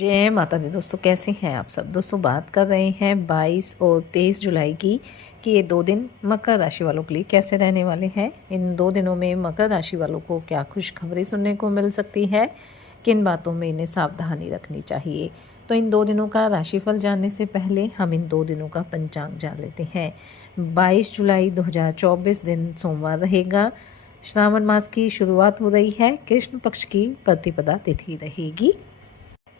जय माता दी। दोस्तों कैसे हैं आप सब। दोस्तों बात कर रहे हैं 22 और 23 जुलाई की कि ये 2 दिन मकर राशि वालों के लिए कैसे रहने वाले हैं। इन 2 दिनों में मकर राशि वालों को क्या खुशखबरी सुनने को मिल सकती है, किन बातों में इन्हें सावधानी रखनी चाहिए। तो इन 2 दिनों का राशिफल जानने से पहले हम इन 2 दिनों का पंचांग जान लेते हैं। 22 जुलाई 2024 दिन सोमवार रहेगा। श्रावण मास की शुरुआत हो रही है। कृष्ण पक्ष की प्रतिपदा तिथि रहेगी।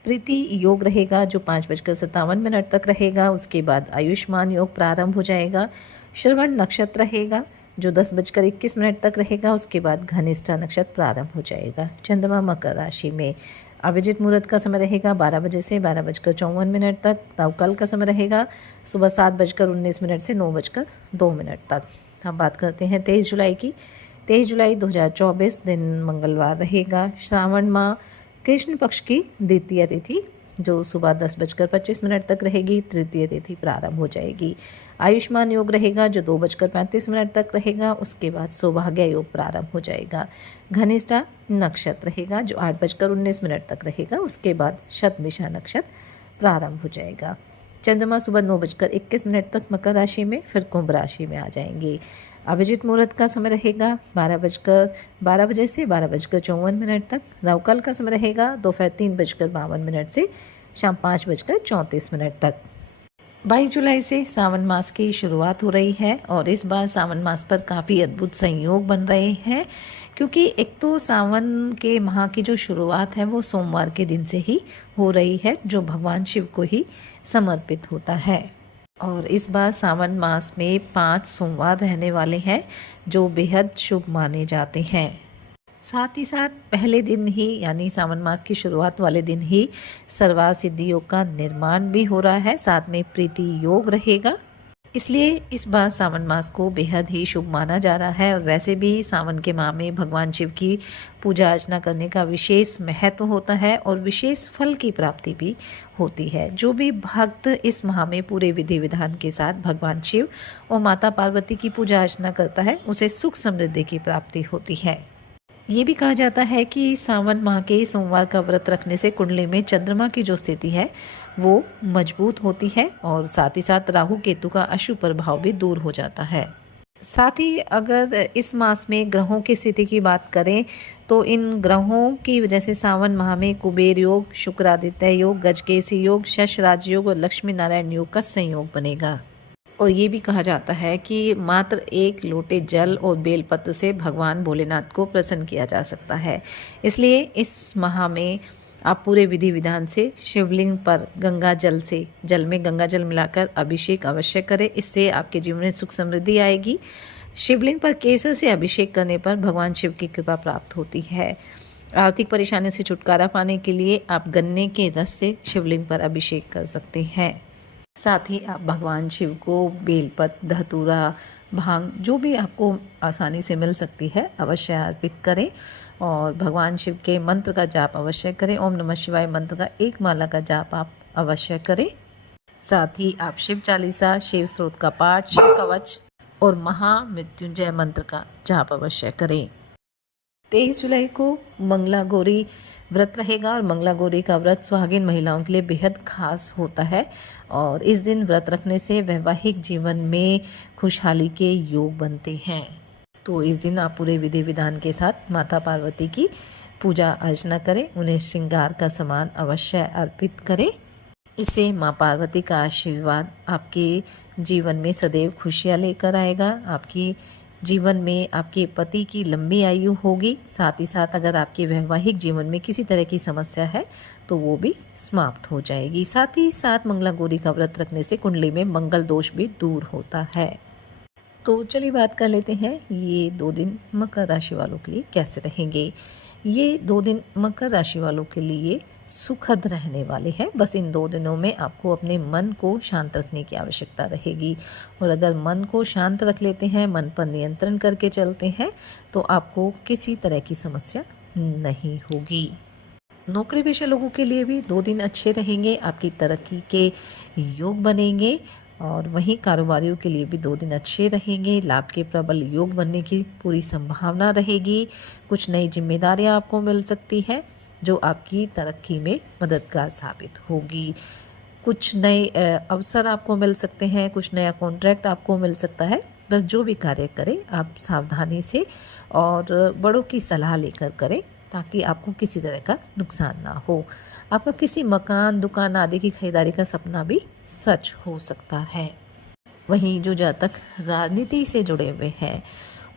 प्रीति योग रहेगा जो 5:57 तक रहेगा। उसके बाद आयुष्मान योग प्रारंभ हो जाएगा। श्रवण नक्षत्र रहेगा जो 10:21 तक रहेगा। उसके बाद घनिष्ठा नक्षत्र प्रारंभ हो जाएगा। चंद्रमा मकर राशि में। अभिजित मुहूर्त का समय रहेगा 12 बजे से 12:54 तक। राहुकाल का समय रहेगा सुबह 7:19 से 9:02 तक। हम बात करते हैं 23 जुलाई की। 23 जुलाई 2024 दिन मंगलवार रहेगा। श्रावण माह कृष्ण पक्ष की द्वितीय तिथि जो सुबह 10:25 तक रहेगी। तृतीय तिथि प्रारंभ हो जाएगी। आयुष्मान योग रहेगा जो 2:35 तक रहेगा। उसके बाद सौभाग्य योग प्रारंभ हो जाएगा। घनिष्ठा नक्षत्र रहेगा जो 8:19 तक रहेगा। उसके बाद शतभिषा नक्षत्र प्रारंभ हो जाएगा। चंद्रमा सुबह 9:21 तक मकर राशि में, फिर कुंभ राशि में आ जाएंगे। अभिजित मुहूर्त का समय रहेगा 12 बजे से 12:54 तक। राहुकाल का समय रहेगा दोपहर 3:52 से शाम 5:34 तक। 22 जुलाई से सावन मास की शुरुआत हो रही है और इस बार सावन मास पर काफ़ी अद्भुत संयोग बन रहे हैं, क्योंकि एक तो सावन के माह की जो शुरुआत है वो सोमवार के दिन से ही हो रही है जो भगवान शिव को ही समर्पित होता है। और इस बार सावन मास में 5 सोमवार रहने वाले हैं जो बेहद शुभ माने जाते हैं। साथ ही साथ पहले दिन ही यानी सावन मास की शुरुआत वाले दिन ही सर्वार सिद्धि योग का निर्माण भी हो रहा है। साथ में प्रीति योग रहेगा, इसलिए इस बार सावन मास को बेहद ही शुभ माना जा रहा है। और वैसे भी सावन के माह में भगवान शिव की पूजा अर्चना करने का विशेष महत्व होता है और विशेष फल की प्राप्ति भी होती है। जो भी भक्त इस माह में पूरे विधि विधान के साथ भगवान शिव और माता पार्वती की पूजा अर्चना करता है उसे सुख समृद्धि की प्राप्ति होती है। ये भी कहा जाता है कि सावन माह के सोमवार का व्रत रखने से कुंडली में चंद्रमा की जो स्थिति है वो मजबूत होती है और साथ ही साथ राहु केतु का अशुभ प्रभाव भी दूर हो जाता है। साथ ही अगर इस मास में ग्रहों की स्थिति की बात करें तो इन ग्रहों की वजह से सावन माह में कुबेर योग, शुक्रादित्य योग, गजकेसी योग, शश राज योग और लक्ष्मी नारायण योग का संयोग बनेगा। और ये भी कहा जाता है कि मात्र 1 लोटे जल और बेलपत्र से भगवान भोलेनाथ को प्रसन्न किया जा सकता है। इसलिए इस माह में आप पूरे विधि विधान से शिवलिंग पर गंगा जल से जल में गंगा जल मिलाकर अभिषेक अवश्य करें। इससे आपके जीवन में सुख समृद्धि आएगी। शिवलिंग पर केसर से अभिषेक करने पर भगवान शिव की कृपा प्राप्त होती है। आर्थिक परेशानियों से छुटकारा पाने के लिए आप गन्ने के रस से शिवलिंग पर अभिषेक कर सकते हैं। साथ ही आप भगवान शिव को बेलपत्र, धतूरा, भांग जो भी आपको आसानी से मिल सकती है अवश्य अर्पित करें और भगवान शिव के मंत्र का जाप अवश्य करें। ओम नमः शिवाय मंत्र का 1 माला का जाप आप अवश्य करें। साथ ही आप शिव चालीसा, शिव स्त्रोत का पाठ, शिव कवच और महामृत्युंजय मंत्र का जाप अवश्य करें। 23 जुलाई को मंगला गौरी व्रत रहेगा और मंगला गौरी का व्रत सुहागिन महिलाओं के लिए बेहद खास होता है और इस दिन व्रत रखने से वैवाहिक जीवन में खुशहाली के योग बनते हैं। तो इस दिन आप पूरे विधि विधान के साथ माता पार्वती की पूजा अर्चना करें, उन्हें श्रृंगार का सामान अवश्य अर्पित करें। इससे माँ पार्वती का आशीर्वाद आपके जीवन में सदैव खुशियाँ लेकर आएगा। आपकी जीवन में आपके पति की लंबी आयु होगी। साथ ही साथ अगर आपके वैवाहिक जीवन में किसी तरह की समस्या है तो वो भी समाप्त हो जाएगी। साथ ही साथ मंगला गौरी का व्रत रखने से कुंडली में मंगल दोष भी दूर होता है। तो चलिए बात कर लेते हैं ये 2 दिन मकर राशि वालों के लिए कैसे रहेंगे। ये 2 दिन मकर राशि वालों के लिए सुखद रहने वाले हैं। बस इन 2 दिनों में आपको अपने मन को शांत रखने की आवश्यकता रहेगी और अगर मन को शांत रख लेते हैं, मन पर नियंत्रण करके चलते हैं तो आपको किसी तरह की समस्या नहीं होगी। नौकरी पेशा लोगों के लिए भी 2 दिन अच्छे रहेंगे। आपकी तरक्की के योग बनेंगे और वहीं कारोबारियों के लिए भी 2 दिन अच्छे रहेंगे। लाभ के प्रबल योग बनने की पूरी संभावना रहेगी। कुछ नई जिम्मेदारियां आपको मिल सकती है जो आपकी तरक्की में मददगार साबित होगी। कुछ नए अवसर आपको मिल सकते हैं, कुछ नया कॉन्ट्रैक्ट आपको मिल सकता है। बस जो भी कार्य करें आप सावधानी से और बड़ों की सलाह लेकर करें, ताकि आपको किसी तरह का नुकसान ना हो। आपका किसी मकान, दुकान आदि की खरीदारी का सपना भी सच हो सकता है। वहीं जो जातक राजनीति से जुड़े हुए हैं,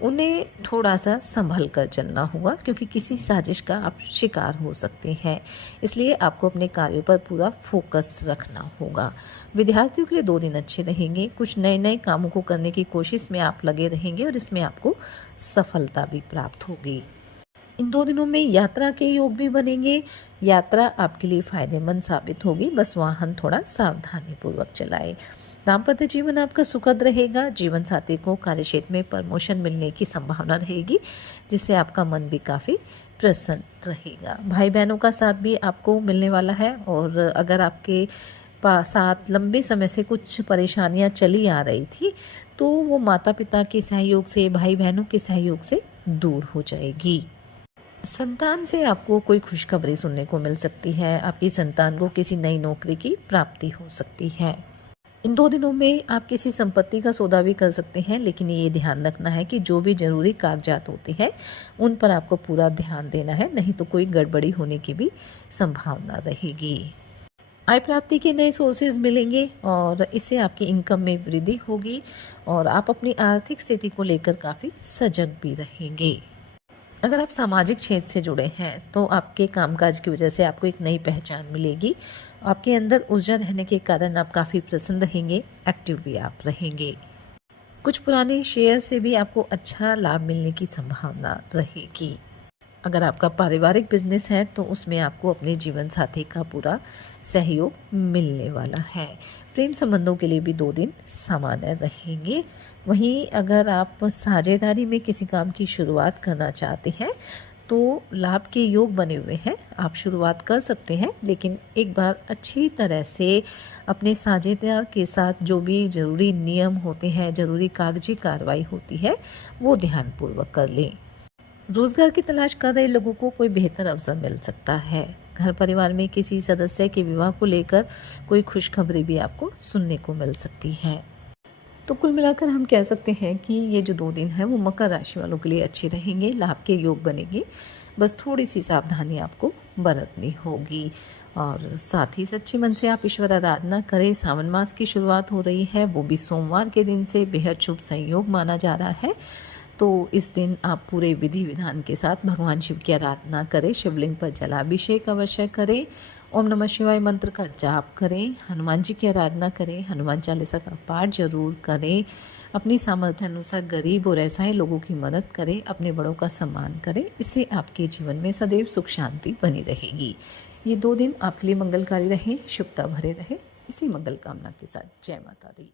उन्हें थोड़ा सा संभल कर चलना होगा, क्योंकि किसी साजिश का आप शिकार हो सकते हैं। इसलिए आपको अपने कार्यों पर पूरा फोकस रखना होगा। विद्यार्थियों के लिए 2 दिन अच्छे रहेंगे। कुछ नए नए कामों को करने की कोशिश में आप लगे रहेंगे और इसमें आपको सफलता भी प्राप्त होगी। इन 2 दिनों में यात्रा के योग भी बनेंगे। यात्रा आपके लिए फायदेमंद साबित होगी, बस वाहन थोड़ा सावधानी पूर्वक चलाएं। दाम्पत्य जीवन आपका सुखद रहेगा। जीवन साथी को कार्यक्षेत्र में प्रमोशन मिलने की संभावना रहेगी, जिससे आपका मन भी काफ़ी प्रसन्न रहेगा। भाई बहनों का साथ भी आपको मिलने वाला है, और अगर आपके साथ लंबे समय से कुछ परेशानियां चली आ रही थी, तो वो माता पिता के सहयोग से, भाई बहनों के सहयोग से दूर हो जाएगी। संतान से आपको कोई खुशखबरी सुनने को मिल सकती है। आपकी संतान को किसी नई नौकरी की प्राप्ति हो सकती है। इन 2 दिनों में आप किसी संपत्ति का सौदा भी कर सकते हैं, लेकिन ये ध्यान रखना है कि जो भी जरूरी कागजात होते हैं उन पर आपको पूरा ध्यान देना है, नहीं तो कोई गड़बड़ी होने की भी संभावना रहेगी। आय प्राप्ति के नए सोर्सेज मिलेंगे और इससे आपकी इनकम में वृद्धि होगी, और आप अपनी आर्थिक स्थिति को लेकर काफ़ी सजग भी रहेंगे। अगर आप सामाजिक क्षेत्र से जुड़े हैं, तो आपके कामकाज की वजह से आपको एक नई पहचान मिलेगी। आपके अंदर ऊर्जा रहने के कारण आप काफ़ी प्रसन्न रहेंगे, एक्टिव भी आप रहेंगे। कुछ पुराने शेयर से भी आपको अच्छा लाभ मिलने की संभावना रहेगी। अगर आपका पारिवारिक बिजनेस है, तो उसमें आपको अपने जीवन साथी का पूरा सहयोग मिलने वाला है। प्रेम संबंधों के लिए भी 2 दिन सामान्य रहेंगे। वहीं अगर आप साझेदारी में किसी काम की शुरुआत करना चाहते हैं, तो लाभ के योग बने हुए हैं। आप शुरुआत कर सकते हैं, लेकिन एक बार अच्छी तरह से अपने साझेदार के साथ जो भी ज़रूरी नियम होते हैं, ज़रूरी कागजी कार्रवाई होती है, वो ध्यानपूर्वक कर लें। रोजगार की तलाश कर रहे लोगों को कोई बेहतर अवसर मिल सकता है। घर परिवार में किसी सदस्य के विवाह को लेकर कोई खुशखबरी भी आपको सुनने को मिल सकती है। तो कुल मिलाकर हम कह सकते हैं कि ये जो 2 दिन है वो मकर राशि वालों के लिए अच्छे रहेंगे, लाभ के योग बनेंगे। बस थोड़ी सी सावधानी आपको बरतनी होगी, और साथ ही सच्चे मन से आप ईश्वर आराधना करें। सावन मास की शुरुआत हो रही है, वो भी सोमवार के दिन से बेहद शुभ संयोग माना जा रहा है। तो इस दिन आप पूरे विधि विधान के साथ भगवान शिव की आराधना करें, शिवलिंग पर जलाभिषेक अवश्य करें, ओम नमः शिवाय मंत्र का जाप करें, हनुमान जी की आराधना करें, हनुमान चालीसा का पाठ जरूर करें, अपनी सामर्थ्य अनुसार गरीब और असहाय लोगों की मदद करें, अपने बड़ों का सम्मान करें। इससे आपके जीवन में सदैव सुख शांति बनी रहेगी। ये 2 दिन आपके लिए मंगलकारी रहे, शुभता भरे रहे। इसी मंगल कामना के साथ जय माता दी।